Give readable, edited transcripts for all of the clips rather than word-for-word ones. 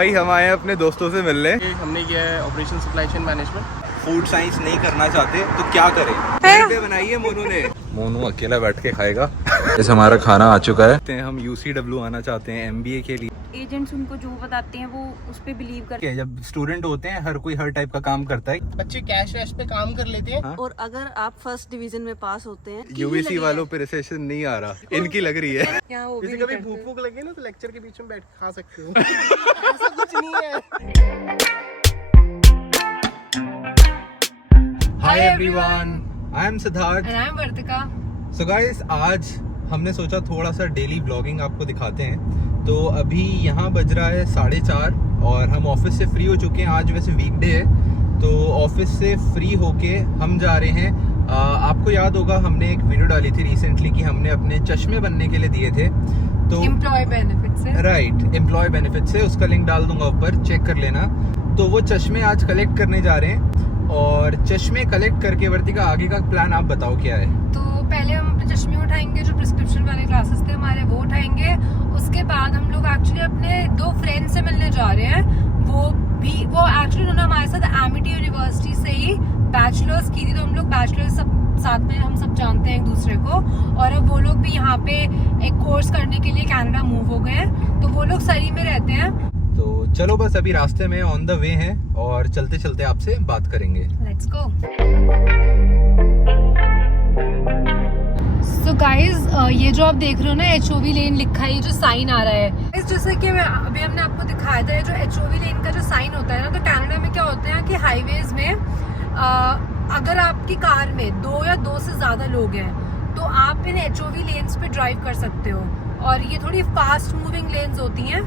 भाई हम आए हैं अपने दोस्तों से मिलने। हमने किया है operation supply chain management. Food science नहीं करना चाहते तो क्या करें? घर पे बनाई है मोनू ने। मोनू अकेला बैठ के खाएगा। इस हमारा खाना आ चुका है। हम UCW आना चाहते हैं MBA के लिए। एजेंट्स उनको जो बताते हैं वो उस पे बिलीव करते हैं। जब स्टूडेंट होते हैं हर कोई हर टाइप का काम करता है। बच्चे कैश वैश पे काम कर लेते हैं। और अगर आप फर्स्ट डिवीजन में पास होते हैं, UBC वालों पे रिसेशन नहीं आ रहा, इनकी लग रही है। क्या वो भी कभी भूख भूख लगे ना तो लेक्चर के बीच में बैठ खा सकते हो। ऐसा कुछ नहीं है। Hi everyone, I am Siddharth. And I'm Vartika. So guys, आज हमने सोचा थोड़ा सा डेली ब्लॉगिंग आपको दिखाते हैं। तो अभी यहाँ बज रहा है 4:30 और हम ऑफिस से फ्री हो चुके हैं। आज वैसे वीकडे है तो ऑफिस से फ्री होके हम जा रहे हैं। आपको याद होगा हमने एक वीडियो डाली थी रिसेंटली कि हमने अपने चश्मे बनने के लिए दिए थे। तो एम्प्लॉय बेनिफिट से, राइट, एम्प्लॉय बेनिफिट से, उसका लिंक डाल दूंगा ऊपर, चेक कर लेना। तो वो चश्मे आज कलेक्ट करने जा रहे हैं और चश्मे कलेक्ट करके वर्तिका आगे का प्लान आप बताओ क्या है? तो पहले हम अपने चश्मे उठाएंगे, जो प्रिस्क्रिप्शन वाले क्लासेस थे हमारे वो उठाएंगे। उसके बाद हम लोग एक्चुअली अपने 2 फ्रेंड्स से मिलने जा रहे हैं। वो एक्चुअली उन्होंने हमारे साथ एमिटी यूनिवर्सिटी से ही बैचलर्स की थी, तो हम लोग बैचलर्स सब साथ में हम सब जानते हैं एक दूसरे को। और अब वो लोग भी यहाँ पे एक कोर्स करने के लिए कनाडा मूव हो गए हैं, तो वो लोग सरी में रहते हैं। तो चलो बस अभी रास्ते में ऑन द वे हैं और चलते चलते आपसे बात करेंगे। Let's go. सो गाइज, ये जो आप देख रहे हो ना HOV लेन लिखा है, ये जो साइन आ रहा है, जैसे कि अभी हमने आपको दिखाया था, ये जो HOV लेन का जो साइन होता है ना, तो कनाडा में क्या होता है कि हाईवेज में अगर आपकी कार में 2 या 2 से ज्यादा लोग हैं तो आप इन HOV लेन्स पे ड्राइव कर सकते हो। और ये थोड़ी फास्ट मूविंग लेन्स होती हैं,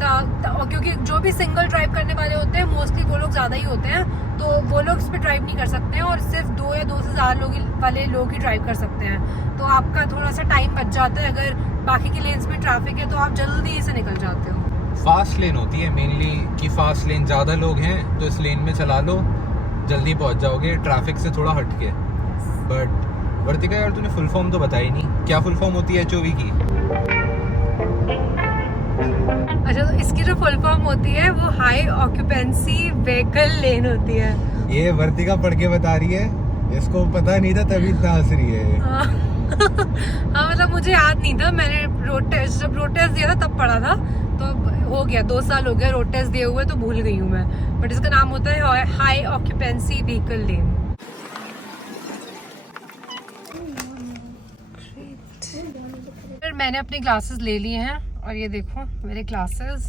क्योंकि जो भी सिंगल ड्राइव करने वाले होते हैं मोस्टली वो लोग ज़्यादा ही होते हैं, तो वो लोग इस पर ड्राइव नहीं कर सकते हैं और सिर्फ 2 या 2 से ज़्यादा वाले लोग ही ड्राइव कर सकते हैं। तो आपका थोड़ा सा टाइम बच जाता है। अगर बाकी के लेन्स में ट्रैफिक है तो आप जल्दी से निकल जाते हो। फास्ट लेन होती है मेनली कि फास्ट लेन, ज़्यादा लोग हैं तो इस लेन में चला लो, जल्दी पहुंच जाओगे ट्रैफिक से थोड़ा हटके। बट वर्तिका यार तूने फुल फॉर्म तो बताई नहीं, क्या फुल फॉर्म होती है HOV की? अच्छा, तो इसकी जो फुल फॉर्म होती है वो हाई ऑक्यूपेंसी व्हीकल लेन होती है। ये वर्तिका पढ़ के बता रही है, इसको पता नहीं था तभी इतना हंस रही है। हाँ मतलब मुझे याद नहीं था, मैंने जब रोड टेस्ट दिया था तब पढ़ा था, तो हो गया 2 साल हो गया रोड टेस्ट दिए हुए, तो भूल गई हूँ मैं। बट इसका नाम होता है हाई ऑक्यूपेंसी व्हीकल लेन। मैंने अपने ग्लासेस ले लिए हैं और ये देखो मेरे ग्लासेस,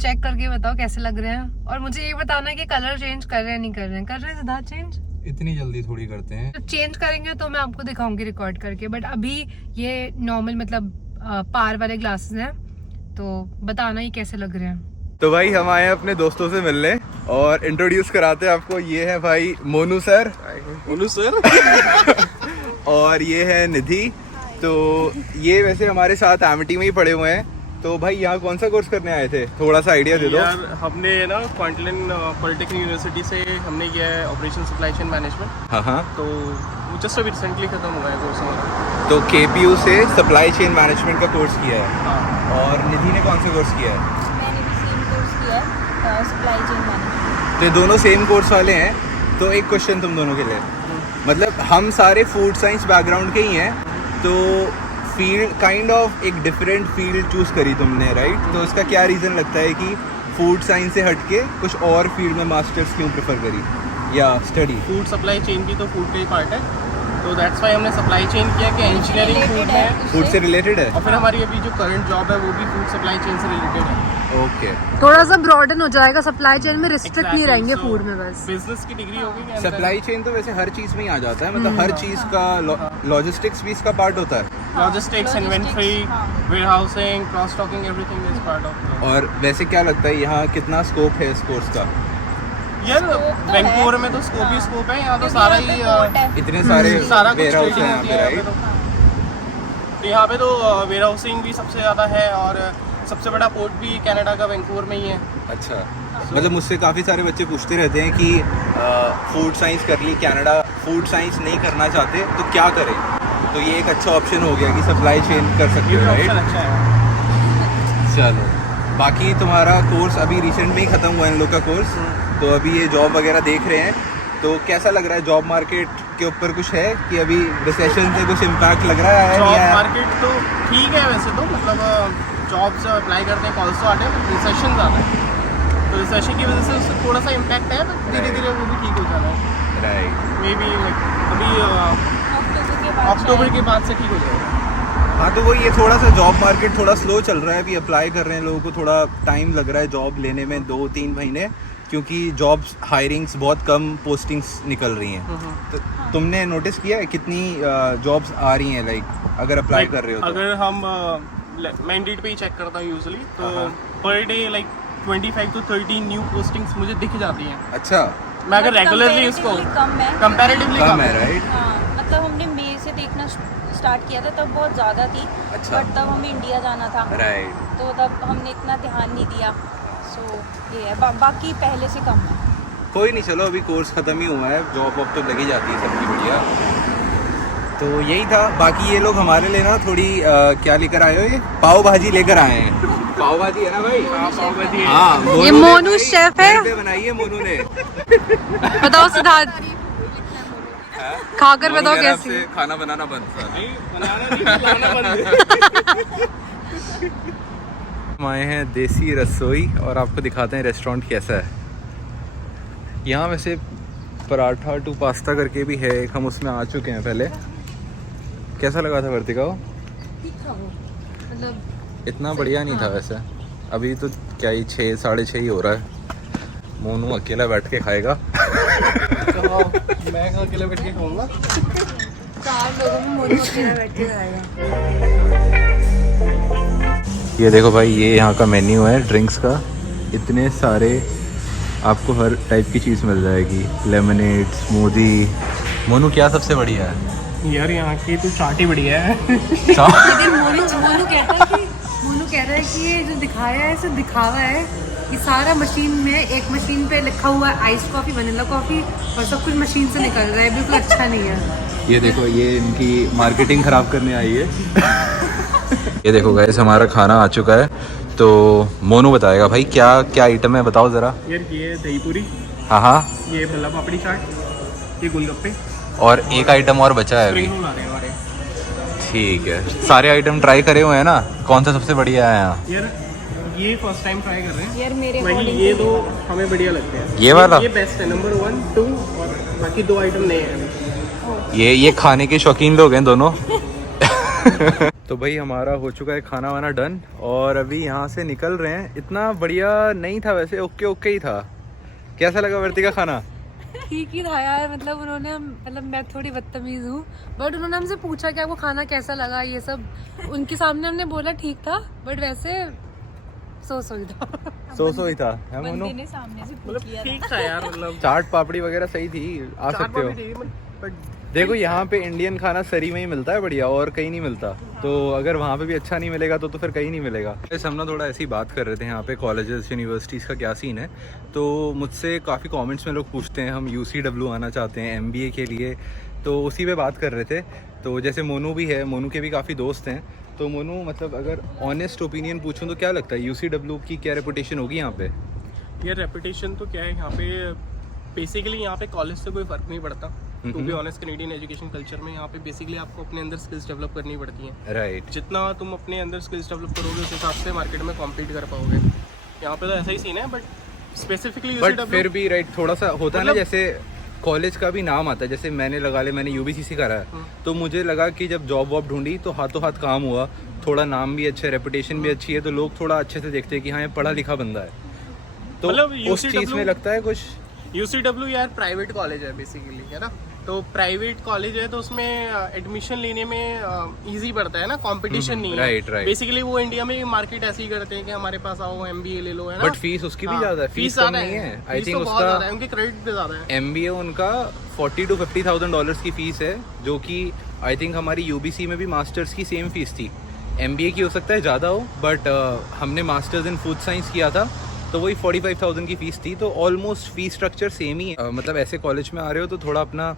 चेक करके बताओ कैसे लग रहे हैं। और मुझे ये बताना है कि कलर चेंज कर रहे हैं नहीं कर रहे हैं। कर रहे हैं सिद्धार्थ चेंज? इतनी जल्दी थोड़ी करते हैं। जब चेंज करेंगे तो मैं आपको दिखाऊंगी रिकॉर्ड करके। बट अभी ये नॉर्मल मतलब पार वाले ग्लासेस हैं, तो बताना ही कैसे लग रहे हैं। तो भाई हम आए हैं अपने दोस्तों से मिलने और इंट्रोड्यूस कराते हैं आपको। ये है भाई मोनू सर। मोनू सर। और ये है निधि। तो ये वैसे हमारे साथ एमिटी में ही पढ़े हुए हैं। तो भाई यहाँ कौन सा कोर्स करने आए थे, थोड़ा सा आइडिया दे दो यार। हमने ना क्वांटलिन पॉलिटेक्निक यूनिवर्सिटी से हमने किया है ऑपरेशन सप्लाई चेन मैनेजमेंट। हाँ। तो वो जस्ट अभी रिसेंटली खत्म हुआ है कोर्स हमारा। तो KPU से सप्लाई चेन मैनेजमेंट का कोर्स किया है। हाँ। और निधि ने कौन सा कोर्स किया है? मैंने भी सेम कोर्स किया है, सप्लाई चेन मैनेजमेंट। तो ये दोनों सेम कोर्स वाले हैं। तो एक क्वेश्चन तुम दोनों के लिए, मतलब हम सारे फूड साइंस बैकग्राउंड के ही हैं, तो फील्ड काइंड ऑफ एक डिफरेंट फील्ड चूज करी तुमने, राइट? तो इसका क्या रीज़न लगता है कि फूड साइंस से हटके कुछ और फील्ड में मास्टर्स क्यों प्रेफर करी या स्टडी? फूड सप्लाई चेन भी तो फूड का ही पार्ट है, तो दैट्स वाई हमने सप्लाई चेन किया कि इंजीनियरिंग फूड है, फूड से रिलेटेड है। और फिर हमारी अभी जो करंट जॉब है वो भी फूड सप्लाई चेन से रिलेटेड है। ओके। थोड़ा सा ब्रॉडन हो जाएगा, सप्लाई चेन में रिस्ट्रिक्ट नहीं रहेंगे फूड में बस। बिजनेस की डिग्री होगी। सप्लाई चेन तो वैसे हर चीज़ में ही आ जाता है, मतलब हर चीज़ का लॉजिस्टिक्स भी इसका पार्ट होता है। Logistics, inventory, warehousing, cross stocking, everything is part of. और वैसे क्या लगता है यहाँ कितना स्कोप है इस कोर्स का? यार वैंकूवर में तो स्कोप ही स्कोप है, यहाँ तो सारा ही इतने सारे सारा कुछ वेयरहाउस ट्रेडिंग हैं होती यहाँ पे, है राइट? तो यहाँ पे तो वेयरहाउसिंग भी सबसे ज़्यादा है और सबसे बड़ा पोर्ट भी कनाडा का वैंकूवर में ही है। अच्छा, मतलब मुझसे काफ़ी सारे बच्चे पूछते रहते हैं कि फूड साइंस कर ली, कनाडा फूड साइंस नहीं करना चाहते तो क्या करें? तो ये एक अच्छा ऑप्शन हो गया कि सप्लाई चेन कर सकते ये हो, भी राइट? ऑप्शन अच्छा है। चलो बाकी तुम्हारा कोर्स अभी रिसेंट में ही ख़त्म हुआ है इन लोग का कोर्स, तो अभी ये जॉब वगैरह देख रहे हैं, तो कैसा लग रहा है जॉब मार्केट के ऊपर कुछ है कि अभी रिसेशन से कुछ इम्पैक्ट लग रहा है? जॉब मार्केट तो ठीक है वैसे तो, मतलब जॉब्स अप्लाई करते हैं, कॉल्स तो आते हैं, बट रिसेशन ज़्यादा है, तो रिसेशन की वजह से उससे थोड़ा सा इम्पैक्ट है, बट धीरे धीरे वो भी ठीक हो जाना है। राइट, मे बी लाइक अभी अक्टूबर के बाद से ठीक हो जाएगा। हाँ तो वो ये थोड़ा सा जॉब मार्केट थोड़ा स्लो चल रहा है, अभी अप्लाई कर रहे हैं लोगों को, थोड़ा टाइम लग रहा है जॉब लेने में, 2-3 महीने, क्योंकि जॉब्स हायरिंग्स बहुत कम पोस्टिंग्स निकल रही हैं। तो तुमने नोटिस किया है कितनी जॉब्स आ रही हैं, लाइक अगर अप्लाई कर रहे हो तो? अगर हम मैं इंडीड पे ही चेक करता हूँ यूजुअली, तो per day like 25 to 30 new postings मुझे दिख जाती हैं। अच्छा, मैं अगर रेगुलरली उसको कंपैरेटिवली कम है, राइट? मतलब हमने मई से देखना स्टार्ट किया था, तब बहुत ज़्यादा थी। अच्छा। बट तब हमें इंडिया जाना था, राइट, तो तब हमने इतना ध्यान नहीं दिया। सो ये है, बाकी पहले से कम है। कोई नहीं, चलो अभी कोर्स ख़त्म ही हुआ है, जॉब वॉब तो लगी जाती है सबकी, बढ़िया। तो यही था, बाकी ये लोग हमारे लिए ना थोड़ी क्या लेकर आए हो, ये पाव भाजी लेकर आए हैं। पाव भाजी है ना भाई? हाँ, पाव भाजी है। हाँ, ये मोनू शेफ है, घर पे बनाई है मोनू ने। बताओ सिद्धार्थ, खाकर बताओ कैसी है। खाना बनाना बंद था। नहीं, बनाना नहीं, खिलाना बंद है। हम आए हैं देसी रसोई और आपको दिखाते हैं रेस्टोरेंट कैसा है। यहाँ वैसे पराठा टू पास्ता करके भी है एक, हम उसमें आ चुके हैं पहले। कैसा लगा था वर्तिका वो? मतलब इतना बढ़िया नहीं था वैसे। अभी तो क्या ही 6, 6:30 ही हो रहा है। मोनू अकेला बैठ के खाएगा। मैं अकेले बैठ के खाऊंगा। 4 लोगों में मोनू अकेला बैठ के खाएगा। ये देखो भाई, ये यहाँ का मेन्यू है ड्रिंक्स का, इतने सारे आपको हर टाइप की चीज़ मिल जाएगी, लेमनेड, स्मूदी। मोनू क्या सबसे बढ़िया है? यार यहाँ की तो चाट ही बढ़िया है। लेकिन मोनू कह रहा है कि ये जो दिखाया है सिर्फ दिखावा है, ये सारा मशीन में, एक मशीन पे लिखा हुआ है आइस कॉफ़ी, वनीला कॉफ़ी, और सब कुछ मशीन से निकल रहा है, बिल्कुल अच्छा नहीं है। ये देखो, ये इनकी मार्केटिंग खराब करने आई है। ये देखो गाइस, हमारा खाना आ चुका है, तो मोनू बताएगा भाई क्या क्या आइटम है, बताओ ज़रा। यार ये दही पूरी, हाँ, ये बल्ला पापड़ी चाट, ये गोलगप्पे, और एक आइटम और बचा है अभी। स्प्रिंग रोल आ रहे हैं हमारे। ठीक है, सारे आइटम ट्राई करे हुए हैं ना? कौन सा सबसे बढ़िया है यहाँ? यार ये फर्स्ट टाइम ट्राई कर रहे हैं यार मेरे वही, according ये तो दो हमें बढ़िया लगते हैं। ये वाला? ये बेस्ट है, नंबर 1, 2 और बाकी 2 आइटम नए हैं। ये खाने के शौकीन लोग हैं दोनों। तो भाई हमारा हो चुका है खाना वाना डन, और अभी यहाँ से निकल रहे हैं। इतना बढ़िया नहीं था वैसे, ओके ही था। कैसा लगा वर्तिका खाना? ठीक ही था यार, मतलब उन्होंने, मतलब मैं थोड़ी बदतमीज हूँ, बट उन्होंने हमसे पूछा कि आपको खाना कैसा लगा, ये सब उनके सामने हमने बोला ठीक था, बट वैसे सो ही था। सो ही था, है मोनू? बंदे ने सामने से पूछ मतलब लिया ठीक था यार, मतलब चाट पापड़ी वगैरह सही थी, आ सकते हो। बट देखो यहाँ पे इंडियन खाना सरी में ही मिलता है बढ़िया, और कहीं नहीं मिलता, तो अगर वहाँ पे भी अच्छा नहीं मिलेगा तो फिर कहीं नहीं मिलेगा। हम ना थोड़ा ऐसी बात कर रहे थे यहाँ पे कॉलेजेस यूनिवर्सिटीज़ का क्या सीन है, तो मुझसे काफ़ी कमेंट्स में लोग पूछते हैं हम UCW आना चाहते हैं MBA के लिए, तो उसी पे बात कर रहे थे। तो जैसे मोनू भी है, मोनू के भी काफ़ी दोस्त हैं, तो मोनू मतलब अगर ऑनेस्ट ओपिनियन पूछूं तो क्या लगता है UCW की क्या रेपुटेशन होगी यहाँ पे? यार रेपुटेशन तो क्या है यहाँ पे, बेसिकली यहाँ पे कॉलेज से कोई फ़र्क नहीं पड़ता। To be honest, Canadian education culture में यहाँ पे बेसिकली आपको अपने अंदर स्किल्स डेवलप करनी पड़ती हैं। राइट, जितना तुम अपने अंदर स्किल्स डेवलप करोगे उस हिसाब से मार्केट में कॉम्पीट कर पाओगे। यहाँ पे तो ऐसा ही सीन है, बट स्पेसिफिकली बट फिर भी राइट थोड़ा सा होता है ना, मतलब- जैसे कॉलेज का भी नाम आता है, जैसे मैंने लगा ले, मैंने UBCC करा है, तो मुझे लगा कि जब जॉब वॉब ढूंढी तो हाथों हाथ काम हुआ, थोड़ा नाम भी अच्छा है, रेपुटेशन भी अच्छी है, तो लोग थोड़ा अच्छे से देखते हैं कि हाँ ये पढ़ा लिखा बंदा है, तो मतलब उस चीज़ में लगता है कुछ। UCW यार प्राइवेट कॉलेज है बेसिकली, है ना, तो प्राइवेट कॉलेज है तो उसमें एडमिशन लेने में इजी पड़ता है ना, कंपटीशन नहीं है। राइट बेसिकली वो इंडिया में मार्केट ऐसे ही करते हैं कि हमारे पास आओ MBA ले लो, है ना। बट फीस उसकी भी ज़्यादा है, फीस कम नहीं है। आई थिंक उसका उनके क्रेडिट पे ज़्यादा है। MBA उनका $40,000 to $50,000 की फ़ीस है, जो कि आई थिंक हमारी UBC में भी मास्टर्स की सेम फीस थी। MBA की हो सकता है ज़्यादा हो, बट हमने मास्टर्स इन फूड साइंस किया था, तो वही 45,000 की फ़ीस थी, तो ऑलमोस्ट फ़ीस स्ट्रक्चर सेम ही है। मतलब ऐसे कॉलेज में आ रहे हो तो थोड़ा अपना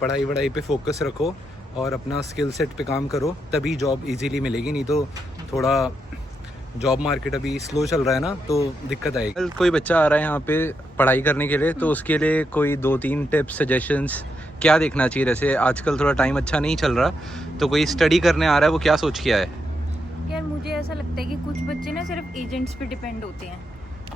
पढ़ाई पे फोकस रखो और अपना स्किल सेट पे काम करो, तभी जॉब इजीली मिलेगी, नहीं तो थोड़ा जॉब मार्केट अभी स्लो चल रहा है ना, तो दिक्कत आएगी। कल कोई बच्चा आ रहा है यहाँ पे पढ़ाई करने के लिए, तो उसके लिए कोई 2-3 टिप्स सजेशंस क्या देखना चाहिए? जैसे आजकल थोड़ा टाइम अच्छा नहीं चल रहा, तो कोई स्टडी करने आ रहा है, वो क्या सोच के आए? यार मुझे ऐसा लगता है कि कुछ बच्चे ना सिर्फ एजेंट्स पे डिपेंड होते हैं,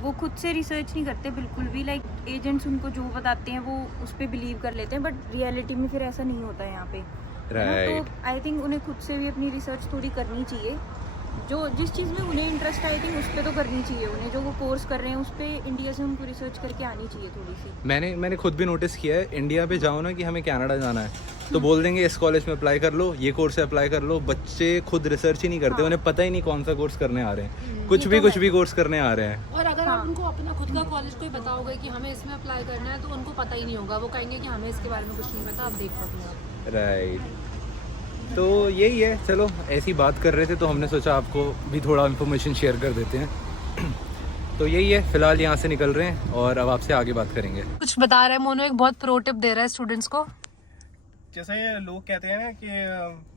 वो खुद से रिसर्च नहीं करते बिल्कुल भी। लाइक एजेंट्स उनको जो बताते हैं वो उस पर बिलीव कर लेते हैं, बट रियलिटी में फिर ऐसा नहीं होता है यहाँ पे, है ना? तो आई थिंक उन्हें खुद से भी अपनी रिसर्च थोड़ी करनी चाहिए। जो जिस चीज़ में उन्हें इंटरेस्ट है आई थिंक उस पर तो करनी चाहिए उन्हें। जो वो कोर्स कर रहे हैं उस पर इंडिया से उनको रिसर्च करके आनी चाहिए थोड़ी सी। मैंने खुद भी नोटिस किया है, इंडिया पे जाओ ना कि हमें कनाडा जाना है, तो बोल देंगे इस कॉलेज में अप्लाई कर लो, ये कोर्स से अप्लाई कर लो। बच्चे खुद रिसर्च ही नहीं करते, उन्हें पता ही नहीं कौन सा कोर्स करने आ रहे हैं, कुछ भी कोर्स करने आ रहे हैं। और अगर आप उनको अपना खुद का कॉलेज कोई बताओगे कि हमें इसमें अप्लाई करना है, तो उनको पता ही नहीं होगा, वो कहेंगे कि हमें इसके बारे में कुछ नहीं पता, आप देख सकते। राइट, तो यही है। चलो ऐसी बात कर रहे थे तो हमने सोचा आपको भी थोड़ा इन्फॉर्मेशन शेयर कर देते हैं। तो यही है, फिलहाल यहाँ से निकल रहे हैं और अब आपसे आगे बात करेंगे। कुछ बता रहा है मोनू, एक बहुत प्रो टिप दे रहा है स्टूडेंट्स को। जैसे लोग कहते हैं ना कि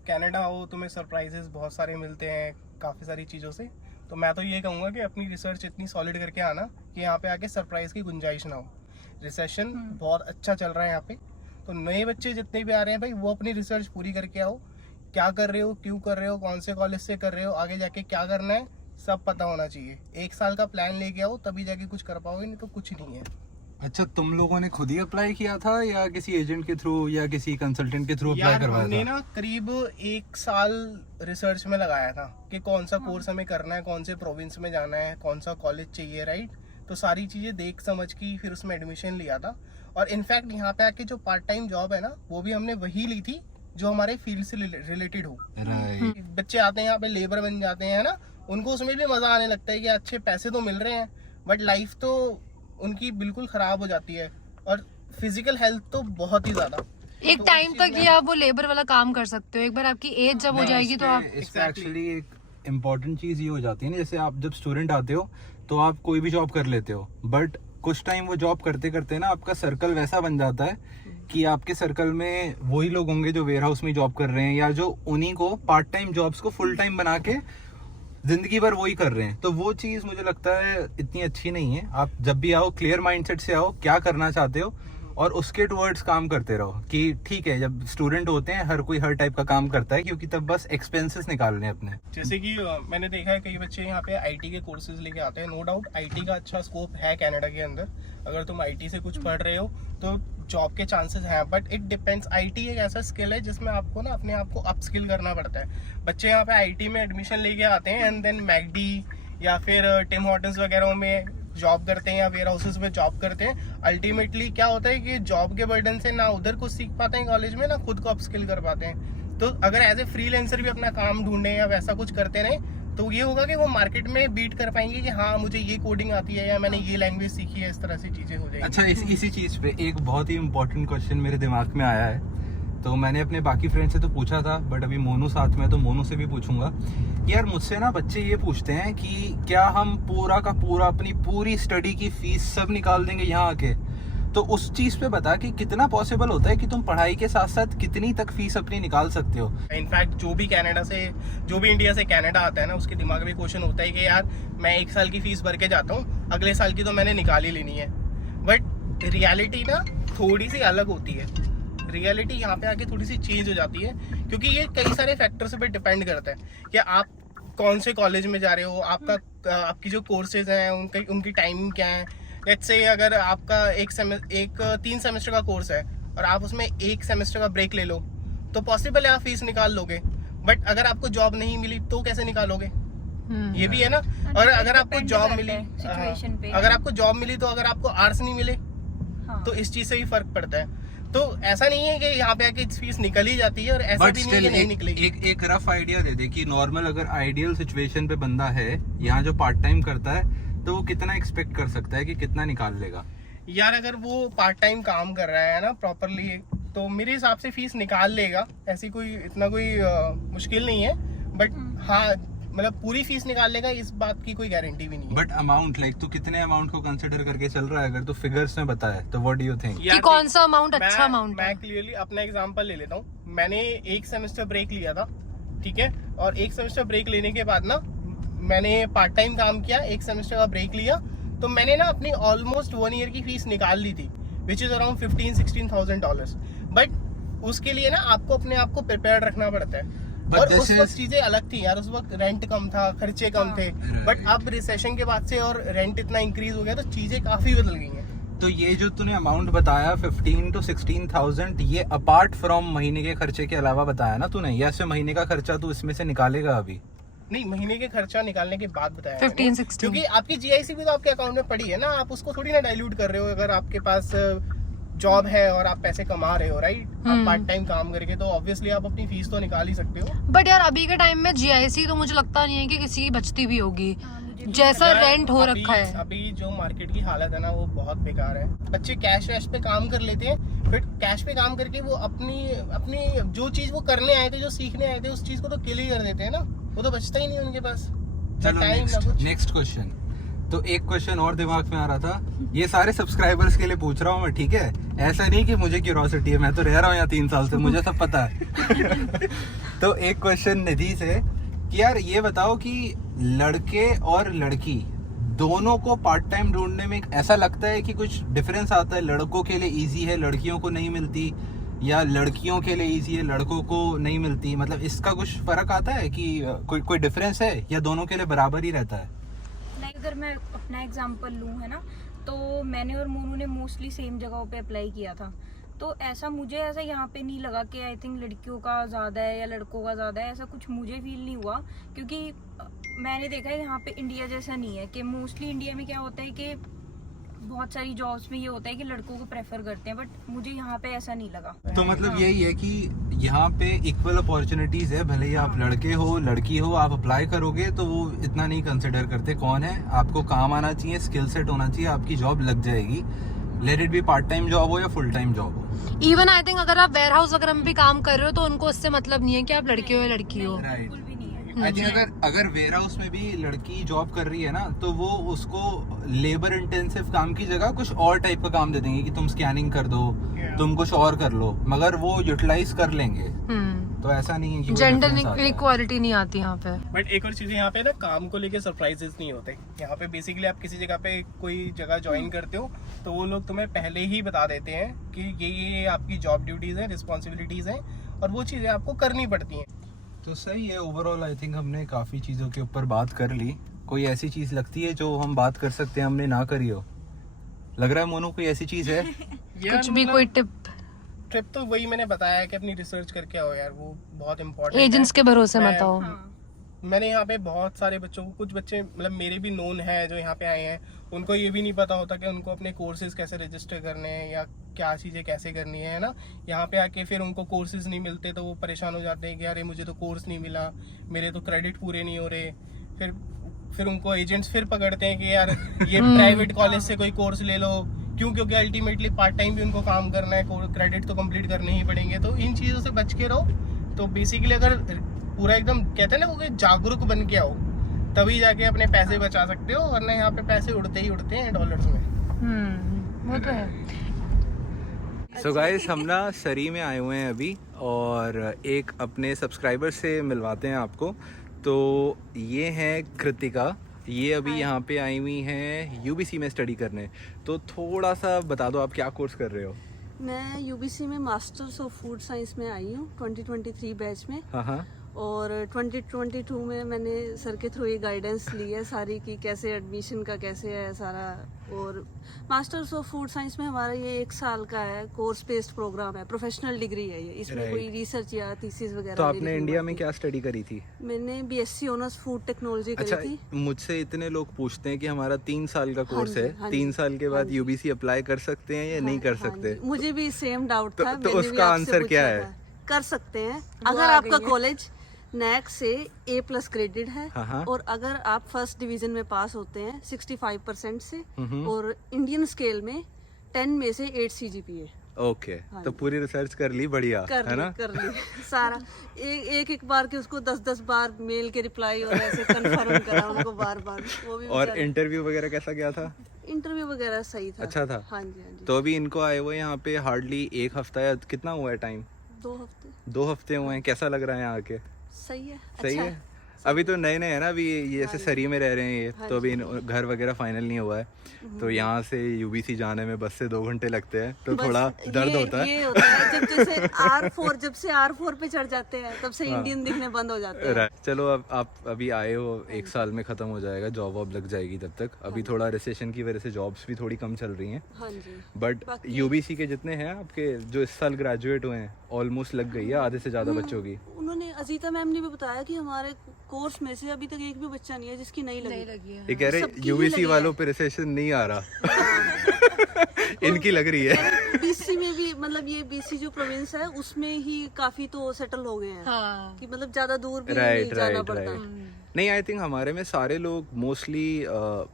कनाडा हो तुम्हें सरप्राइजेस बहुत सारे मिलते हैं काफ़ी सारी चीज़ों से, तो मैं तो ये कहूँगा कि अपनी रिसर्च इतनी सॉलिड करके आना कि यहाँ पे आके सरप्राइज की गुंजाइश ना हो। रिसेशन बहुत अच्छा चल रहा है यहाँ पे, तो नए बच्चे जितने भी आ रहे हैं भाई वो अपनी रिसर्च पूरी करके आओ। क्या कर रहे हो, क्यों कर रहे हो, कौन से कॉलेज से कर रहे हो, आगे जाके क्या करना है, सब पता होना चाहिए। 1 साल का प्लान लेके आओ तभी जाके कुछ कर पाओगे, नहीं तो कुछ नहीं है। अच्छा, तुम लोगों ने खुद ही अप्लाई किया था या किसी एजेंट के थ्रू या किसी कंसल्टेंट के थ्रू अप्लाई करवाया था? हमने ना करीब 1 साल रिसर्च में लगाया था कि कौन सा कोर्स हमें करना है, कौन से प्रोविंस में जाना है, कौन सा कॉलेज चाहिए, राइट। तो सारी चीज़ें देख समझ की फिर उसमें एडमिशन लिया था। और इनफैक्ट यहाँ पे आके जो पार्ट टाइम जॉब है ना, वो भी हमने वही ली थी जो हमारे फील्ड से रिलेटेड हो। बच्चे आते हैं यहाँ पे लेबर बन जाते हैं ना, उनको उसमें भी मजा आने लगता है कि अच्छे पैसे तो मिल रहे हैं, बट लाइफ तो उनकी बिल्कुल खराब हो जाती है और फिजिकल हेल्थ तो बहुत ही ज्यादा। एक टाइम तक ही आप वो लेबर वाला काम कर सकते हो, एक बार आपकी एज जब हो जाएगी तो आप एक्चुअली एक इम्पोर्टेंट चीज ये हो जाती है ना, जैसे आप जब स्टूडेंट आते हो तो आप कोई भी जॉब कर लेते हो, बट कुछ टाइम वो जॉब करते करते ना आपका सर्कल वैसा बन जाता है कि आपके सर्कल में वही लोग होंगे जो वेयर हाउस में जॉब कर रहे हैं या जो उन्हीं को पार्ट टाइम जॉब्स को फुल टाइम बना के जिंदगी भर वही कर रहे हैं। तो वो चीज मुझे लगता है इतनी अच्छी नहीं है। आप जब भी आओ क्लियर माइंडसेट से आओ, क्या करना चाहते हो और उसके टुवर्ड्स काम करते रहो। कि ठीक है, जब स्टूडेंट होते हैं हर कोई हर टाइप का काम करता है, क्योंकि तब बस एक्सपेंसेस निकालने अपने। जैसे कि मैंने देखा है कई बच्चे यहाँ पे आईटी के कोर्सेज लेके आते हैं। नो डाउट आईटी का अच्छा स्कोप है कनाडा के अंदर, अगर तुम आईटी से कुछ पढ़ रहे हो तो जॉब के चांसेस हैं, बट इट डिपेंड्स। आईटी एक ऐसा स्किल है जिसमें आपको ना अपने आप को अप स्किल करना पड़ता है। बच्चे यहाँ पे आईटी में एडमिशन लेके आते हैं एंड देन मैकडी या फिर टिम हॉर्टन्स वगैरह में जॉब करते हैं या वेयर हाउसेज में जॉब करते हैं। अल्टीमेटली क्या होता है कि जॉब के बर्डन से ना उधर कुछ सीख पाते हैं कॉलेज में, ना खुद को अपस्किल कर पाते हैं। तो अगर एज ए फ्रीलांसर भी अपना काम ढूंढे या वैसा कुछ करते रहे तो ये होगा कि वो मार्केट में बीट कर पाएंगे कि हाँ मुझे ये कोडिंग आती है या मैंने ये लैंग्वेज सीखी है, इस तरह से चीजें हो जाएंगी। अच्छा, इसी चीज पे एक बहुत ही इम्पोर्टेंट क्वेश्चन मेरे दिमाग में आया है, तो मैंने अपने बाकी फ्रेंड से तो पूछा था, बट अभी मोनू साथ में तो मोनू से भी पूछूंगा। यार मुझसे ना बच्चे ये पूछते हैं कि क्या हम पूरा का पूरा अपनी पूरी स्टडी की फीस सब निकाल देंगे यहाँ आके? तो उस चीज पे बता कि कितना पॉसिबल होता है कि तुम पढ़ाई के साथ साथ कितनी तक फीस अपनी निकाल सकते हो। इनफैक्ट जो भी इंडिया से कनाडा आता है ना, उसके दिमाग में क्वेश्चन होता है कि यार मैं 1 साल की फीस भर के जाता हूँ, अगले साल की तो मैंने निकाल ही लेनी है। बट रियलिटी ना थोड़ी सी अलग होती है। रियलिटी यहाँ पे आके थोड़ी सी चेंज हो जाती है, क्योंकि ये कई सारे फैक्टर्स पे डिपेंड करता है कि आप कौन से कॉलेज में जा रहे हो, आपकी जो कोर्सेज हैं उनकी टाइमिंग क्या है। लेट्स से अगर आपका एक 3 सेमेस्टर का कोर्स है और आप उसमें 1 सेमेस्टर का ब्रेक ले लो तो पॉसिबल है आप फीस निकाल लोगे, बट अगर आपको जॉब नहीं मिली तो कैसे निकालोगे? ये भी है ना। और अगर आपको जॉब मिली, अगर आपको जॉब मिली तो अगर आपको आर्ट्स नहीं मिले तो इस चीज से भी फर्क पड़ता है। तो ऐसा नहीं है कि यहाँ पे आके फीस निकल ही जाती है और ऐसा भी नहीं है कि नहीं निकलेगी। एक रफ आइडिया दे दे कि नॉर्मल अगर आइडियल सिचुएशन पे बंदा है यहाँ जो पार्ट टाइम करता है तो वो कितना एक्सपेक्ट कर सकता है कि कितना निकाल लेगा? यार अगर वो पार्ट टाइम काम कर रहा है ना प्रॉपरली, तो मेरे हिसाब से फीस निकाल लेगा। ऐसी इतना कोई मुश्किल नहीं है, बट हाँ मतलब पूरी फीस निकाल लेगा इस बात की कोई गारंटी भी नहीं है। बट अमाउंट लाइक तू कितने अमाउंट को कंसिडर करके चल रहा है? अगर तू फिगर्स में बताए तो व्हाट डू यू थिंक कि कौन सा अमाउंट अच्छा अमाउंट है? मैं क्लियरली अपना एग्जांपल ले लेता हूँ। मैंने 1 सेमेस्टर ब्रेक लिया था, ठीक है, और 1 सेमेस्टर ब्रेक लेने के बाद ना मैंने पार्ट टाइम काम किया, एक सेमेस्टर का ब्रेक लिया, तो मैंने ना अपनी ऑलमोस्ट 1 ईयर की फीस निकाल ली थी, विच इज अराउंड $15,000-16,000। बट उसके लिए ना आपको अपने आप को प्रिपेयर रखना पड़ता है। और उस वक्त चीजें अलग थी यार, उस वक्त रेंट कम था, खर्चे कम थे, बट अब रिसेशन के बाद से और रेंट इतना इंक्रीज हो गया तो चीजें काफी बदल गई हैं। तो ये जो तूने अमाउंट बताया 15 to 16,000, ये अपार्ट फ्रॉम महीने के खर्चे के अलावा बताया ना तूने, या सिर्फ महीने का खर्चा तू इसमें से निकालेगा अभी? नहीं, महीने के खर्चा निकालने के बाद बताया 15-16, क्योंकि आपकी जीआईसी भी तो आपके अकाउंट में पड़ी है ना, आप उसको थोड़ी ना डाइल्यूट कर रहे हो। अगर आपके पास जॉब है और आप पैसे कमा रहे हो, राइट, आप पार्ट टाइम काम करके, तो ऑब्वियसली आप अपनी फीस तो निकाल ही सकते हो। बट यार अभी के टाइम में जीआईसी तो मुझे लगता नहीं है कि किसी की बचती भी होगी, जैसा यार, रेंट हो रखा है। अभी जो मार्केट की हालत है ना, वो बहुत बेकार है। बच्चे कैश वैश पे काम कर लेते हैं, फिर कैश पे काम करके वो अपनी जो चीज वो करने आए थे, जो सीखने आए थे, उस चीज को तो किल ही कर देते हैं ना, वो तो बचता ही नहीं उनके पास। चलो नेक्स्ट क्वेश्चन। तो एक क्वेश्चन और दिमाग में आ रहा था, ये सारे सब्सक्राइबर्स के लिए पूछ रहा हूँ मैं, ठीक है? ऐसा नहीं कि मुझे क्यूरोसिटी है, मैं तो रह रहा हूँ यहाँ 3 साल से, मुझे सब पता है। तो एक क्वेश्चन निधि से कि यार ये बताओ कि लड़के और लड़की दोनों को पार्ट टाइम ढूंढने में ऐसा लगता है कि कुछ डिफरेंस आता है? लड़कों के लिए इजी है, लड़कियों को नहीं मिलती, या लड़कियों के लिए इजी है, लड़कों को नहीं मिलती? मतलब इसका कुछ फर्क आता है कि कोई डिफरेंस है, या दोनों के लिए बराबर ही रहता है? नहीं, अगर मैं अपना एग्जांपल लूँ है ना, तो मैंने और मोनू ने मोस्टली सेम जगहों पे अप्लाई किया था, तो मुझे ऐसा यहाँ पे नहीं लगा कि आई थिंक लड़कियों का ज़्यादा है या लड़कों का ज़्यादा है, ऐसा कुछ मुझे फील नहीं हुआ। क्योंकि मैंने देखा है यहाँ पे इंडिया जैसा नहीं है, कि मोस्टली इंडिया में क्या होता है कि बहुत सारी जॉब्स में ये होता है कि लड़कों को प्रेफर करते हैं, बट मुझे यहाँ पे ऐसा नहीं लगा। तो मतलब यही है कि यहाँ पे इक्वल अपॉर्चुनिटीज है, भले ही आप लड़के हो लड़की हो, आप अप्लाई करोगे तो वो इतना नहीं कंसिडर करते कौन है, आपको काम आना चाहिए, स्किल सेट होना चाहिए, आपकी जॉब लग जाएगी, let it be part time job हो या फुल टाइम जॉब हो। इवन आई थिंक अगर आप वेयर हाउस वगैरह में भी काम कर रहे हो तो उनको उससे मतलब नहीं है कि आप लड़के हो या लड़की हो। बिल्कुल भी नहीं है। आई थिंक अगर वेयर हाउस में भी लड़की जॉब कर रही है ना, तो वो उसको लेबर इंटेंसिव काम की जगह कुछ और टाइप का काम दे देंगे कि तुम स्कैनिंग कर दो, तुम कुछ और कर लो, मगर वो यूटिलाइज कर लेंगे। तो ऐसा नहीं है कि जेंडर इक्वालिटी नहीं आती यहाँ पे। बट एक और चीज यहाँ पे ना, काम को लेके सरप्राइजेस नहीं होते यहाँ पे। बेसिकली आप किसी जगह पे कोई जगह ज्वाइन करते हो तो वो लोग तुम्हें पहले ही बता देते हैं कि ये आपकी जॉब ड्यूटीज हैं, रिस्पॉन्सिबिलिटीज हैं, और वो चीजें आपको करनी पड़ती हैं। तो सही है, ओवरऑल आई थिंक हमने काफी चीजों के ऊपर बात कर ली। कोई ऐसी चीज लगती है जो हम बात कर सकते हैं हमने ना करी हो? लग रहा है मोनू कोई ऐसी चीज है? कुछ भी कोई टिप? ट्रिप तो वही मैंने बताया कि अपनी रिसर्च करके आओ यार, वो बहुत इंपॉर्टेंट है। एजेंट्स के भरोसे मत आओ। मैंने यहाँ पे बहुत सारे बच्चों को, कुछ बच्चे मतलब मेरे भी नोन है जो यहाँ पे आए हैं, उनको ये भी नहीं पता होता कि उनको अपने कोर्सेज कैसे रजिस्टर करने हैं या क्या चीज़ें कैसे करनी है ना। यहाँ पे आके फिर उनको कोर्सेज नहीं मिलते तो वो परेशान हो जाते हैं कि यार मुझे तो कोर्स नहीं मिला, मेरे तो क्रेडिट पूरे नहीं हो रहे। फिर उनको एजेंट्स फिर पकड़ते हैं कि यार ये प्राइवेट कॉलेज से कोई कोर्स ले लो, क्यों? क्योंकि अल्टीमेटली पार्ट टाइम भी उनको काम करना है, क्रेडिट तो कंप्लीट करने ही पड़ेंगे। तो इन चीज़ों से बच के रहो। तो बेसिकली अगर पूरा एकदम कहते हैं ना वो जागरूक बन के आओ, तभी जाके अपने पैसे बचा सकते हो, वरना यहाँ पे पैसे उड़ते ही उड़ते हैं डॉलर्स में। वो तो है। सो गाइस, हम ना सरी में आए हुए हैं अभी, और एक अपने सब्सक्राइबर से मिलवाते हैं आपको। तो ये है कृतिका, ये अभी यहाँ पे आई हुई हैं यूबीसी में स्टडी करने। तो थोड़ा सा बता दो आप क्या कोर्स कर रहे हो? मैं यूबीसी में मास्टर्स ऑफ फूड साइंस में आई हूँ 2023 बैच में। हाँ। और 2022 में मैंने सर के थ्रू ये गाइडेंस ली है सारी कि कैसे एडमिशन का कैसे है सारा। और मास्टर्स ऑफ फूड साइंस में हमारा ये 1 साल का है, कोर्स बेस्ड प्रोग्राम है, प्रोफेशनल डिग्री है ये। इसमें कोई रिसर्च या थीसिस वगैरह। तो आपने इंडिया में क्या स्टडी करी थी? मैंने बीएससी ऑनर्स फूड टेक्नोलॉजी करी थी। मुझसे इतने लोग पूछते हैं कि हमारा 3 साल का कोर्स है, 3 साल के बाद यूबीसी अप्लाई कर सकते हैं या नहीं कर सकते? मुझे भी सेम डाउट था। तो उसका आंसर क्या है? कर सकते हैं अगर आपका कॉलेज नैक से A+ ग्रेडेड है। और अगर आप फर्स्ट डिवीजन में पास होते हैं 65% से, और इंडियन स्केल में 10 में से 8 CGPA। ओके, तो पूरी रिसर्च कर ली, बढ़िया है ना? कर ली सारा, एक बार के उसको 10 बार मेल के रिप्लाई और ऐसे कंफर्म करा उनको बार वो भी। और इंटरव्यू वगैरह कैसा गया था? इंटरव्यू वगैरह सही था। अच्छा था? हाँ जी। तो अभी इनको आए हुए यहाँ पे हार्डली 1 हफ्ता या कितना हुआ है टाइम? 2 हफ्ते। 2 हफ्ते हुए हैं। कैसा लग रहा है यहाँ आके? सही है। सही अच्छा है। अभी तो नए नए है ना, अभी ये जैसे सरी में रह रहे हैं ये, तो अभी घर वगैरह फाइनल नहीं हुआ है, तो यहाँ से यूबीसी जाने में बस से 2 घंटे लगते हैं, तो थोड़ा दर्द होता है। ये होता है जब जैसे R4 जब से R4 पे चढ़ जाते हैं तब से इंडियन दिखने बंद हो जाते हैं। चलो अब आप अभी आए हो, 1 साल में खत्म हो जाएगा, जॉब वॉब लग जाएगी तब तक। अभी थोड़ा रिसेशन की वजह से जॉब्स भी थोड़ी कम चल रही हैं, हाँ जी। बट यूबीसी के जितने हैं आपके जो इस साल ग्रेजुएट हुए हैं ऑलमोस्ट लग गई है आधे से ज्यादा बच्चों की। उन्होंने अजीता मैम ने भी बताया कि हमारे कोर्स में से अभी तक एक भी बच्चा नहीं है जिसकी नहीं लगी है। ये कह रहे सबकी ही यूबीसी लगी वालों पे रिसेशन नहीं आ रहा इनकी लग रही है। बीसी में भी मतलब ये बीसी जो प्रोविंस है उसमें ही काफी तो सेटल हो गए हैं हाँ कि मतलब ज्यादा दूर भी राइट नहीं जाना राइट पड़ता। राइट। नहीं, आई थिंक हमारे में सारे लोग मोस्टली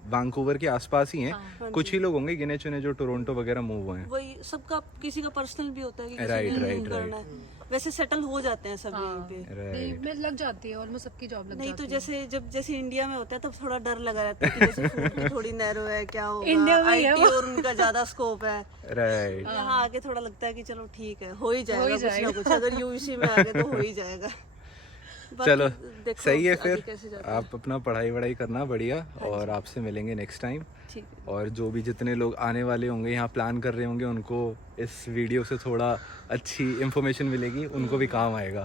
वैंकूवर के आसपास ही हैं, कुछ ही लोग होंगे गिने चुने जो टोरंटो वगैरह मूव हुए हैं। वही सबका किसी का पर्सनल भी होता है कि किसी Right, ने right, नहीं करना है। वैसे सेटल हो जाते हैं सब यहीं पे। नहीं में लग जाती है, ऑलमोस्ट सबकी जॉब लग नहीं जाती तो है। जैसे इंडिया में होता है तब थोड़ा डर लगा रहता है कि जैसे फूड भी थोड़ी नैरो है, क्या होगा, इंडिया में ही है आईटी और उनका ज्यादा स्कोप है। राइट। यहाँ आके थोड़ा लगता है कि चलो ठीक है, हो ही जाएगा कुछ ना कुछ, अगर यूसी में आ गए तो हो ही जाएगा। बाकी चलो देखो सही है, आगे फिर कैसे जाता आप अपना पढ़ाई वढ़ाई करना बढ़िया, और आपसे मिलेंगे नेक्स्ट टाइम। ठीक है। और जो भी जितने लोग आने वाले होंगे यहाँ प्लान कर रहे होंगे उनको इस वीडियो से थोड़ा अच्छी इंफॉर्मेशन मिलेगी, उनको भी काम आएगा।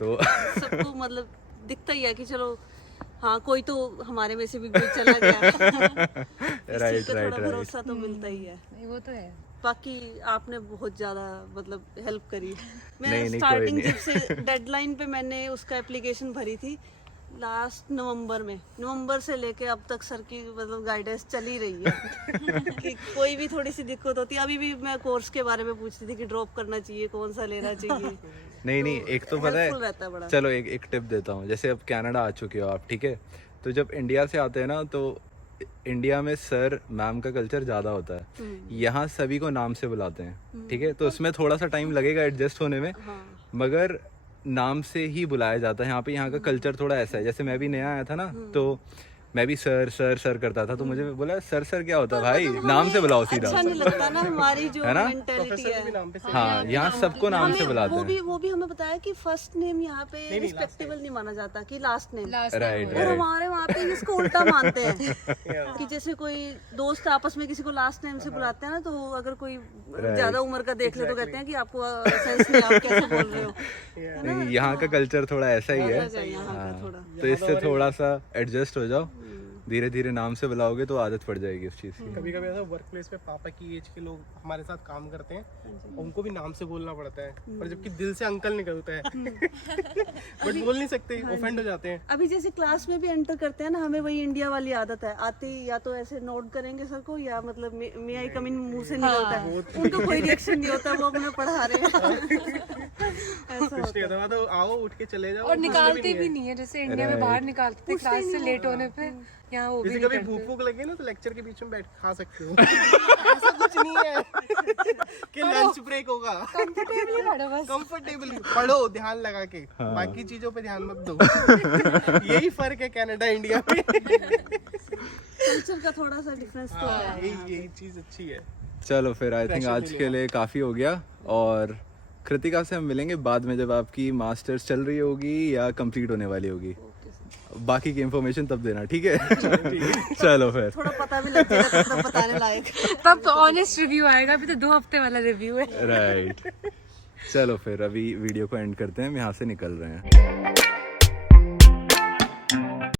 तो सबको मतलब दिखता ही है कि चलो हाँ कोई तो हमारे में से भी कोई चला गया। राइट थोड़ा राइट राइट। भरोसा तो मिलता ही है। नहीं वो तो है। बाकी आपने बहुत ज्यादा मतलब हेल्प करी। मैं नहीं, कोई स्टार्टिंग नहीं। जब से डेडलाइन पे मैंने उसका एप्लीकेशन भरी थी लास्ट नवंबर से लेके अब तक सर की मतलब गाइडेंस चल ही रही है कि कोई भी थोड़ी सी दिक्कत होती है। अभी भी मैं कोर्स के बारे में पूछती थी कि ड्रॉप करना चाहिए, कौन सा लेना चाहिए। नहीं, एक तो पता helpful रहता है है, बड़ा। चलो एक टिप देता हूँ। जैसे अब कनाडा आ चुके हो आप, ठीक है, तो जब इंडिया से आते हैं ना तो इंडिया में सर मैम का कल्चर ज़्यादा होता है, यहाँ सभी को नाम से बुलाते हैं, ठीक है, तो उसमें थोड़ा सा टाइम लगेगा एडजस्ट होने में, मगर नाम से ही बुलाया जाता है यहाँ पे। यहाँ का कल्चर थोड़ा ऐसा है, जैसे मैं भी नया आया था ना तो मैं भी सर सर सर करता था, तो मुझे बोला सर सर क्या होता है भाई, नाम से बुलाओ सीधा, अच्छा नहीं लगता ना हमारी जो है ना? मेंटालिटी है। हाँ, यहाँ सबको नाम से बुलाते हैं। वो भी हमें बताया कि फर्स्ट नेम यहाँ पे रिस्पेक्टेबल नहीं माना जाता कि लास्ट नेम। राइट और राइट। हमारे वहाँ पे इसको उल्टा मानते हैं कि जैसे कोई दोस्त आपस में किसी को लास्ट नेम से बुलाते हैं ना, तो अगर कोई ज्यादा उम्र का देख ले तो कहते हैं कि आपको सेंस नहीं, आप कैसे बोल रहे हो। नहीं, यहाँ का कल्चर थोड़ा ऐसा ही है, अलग है यहाँ का थोड़ा। तो इससे थोड़ा सा एडजस्ट हो जाओ, धीरे धीरे नाम से बुलाओगे तो आदत पड़ जाएगी उस चीज़ की। कभी कभी ऐसा वर्क प्लेस पे पापा की एज के लोग हमारे साथ काम करते हैं, उनको भी नाम से बोलना पड़ता है, और जबकि दिल से अंकल निकलता है बट बोल नहीं सकते, ऑफेंड हो जाते हैं। अभी जैसे क्लास में भी एंटर करते हैं ना, हमें वही इंडिया वाली आदत है, आते ही या तो ऐसे नोट करेंगे सर को, या मतलब मे आई कम इन मुंह से निकलता है, उनको कोई रिएक्शन नहीं होता, वो अपने पढ़ा रहे हैं। ऐसा कुछ नहीं होता, तो आओ उठ के चले जाओ। और निकालते भी नहीं है, जैसे इंडिया में बाहर निकालते थे क्लास से लेट होने पे, यहाँ वो भी जैसे नहीं कभी करते। भूख भूख लगे ना तो लेक्चर के बीच में बैठ खा सकते हो। ऐसा कुछ नहीं है कि लंच ब्रेक होगा। कंफर्टेबली पढ़ो बस। कंफर्टेबली पढ़ो, ध्यान लगा के, बाकी चीजों पे ध्यान मत दो। यही फर्क है कनाडा इंडिया में। कल्चर का थोड़ा सा डिफरेंस तो है। यही चीज अच्छी है। चलो फिर आई थिंक आज के लिए काफ़ी हो गया, और कृतिका से हम मिलेंगे बाद में जब आपकी मास्टर्स चल रही होगी या कंप्लीट होने वाली होगी, बाकी की इंफॉर्मेशन तब देना, ठीक है? चलो फिर थोड़ा पता भी लग जाएगा तब बताने लायक। तब तो ऑनेस्ट रिव्यू आएगा, अभी तो 2 हफ्ते वाला रिव्यू है। राइट। चलो फिर अभी वीडियो को एंड करते हैं, हम यहाँ से निकल रहे हैं।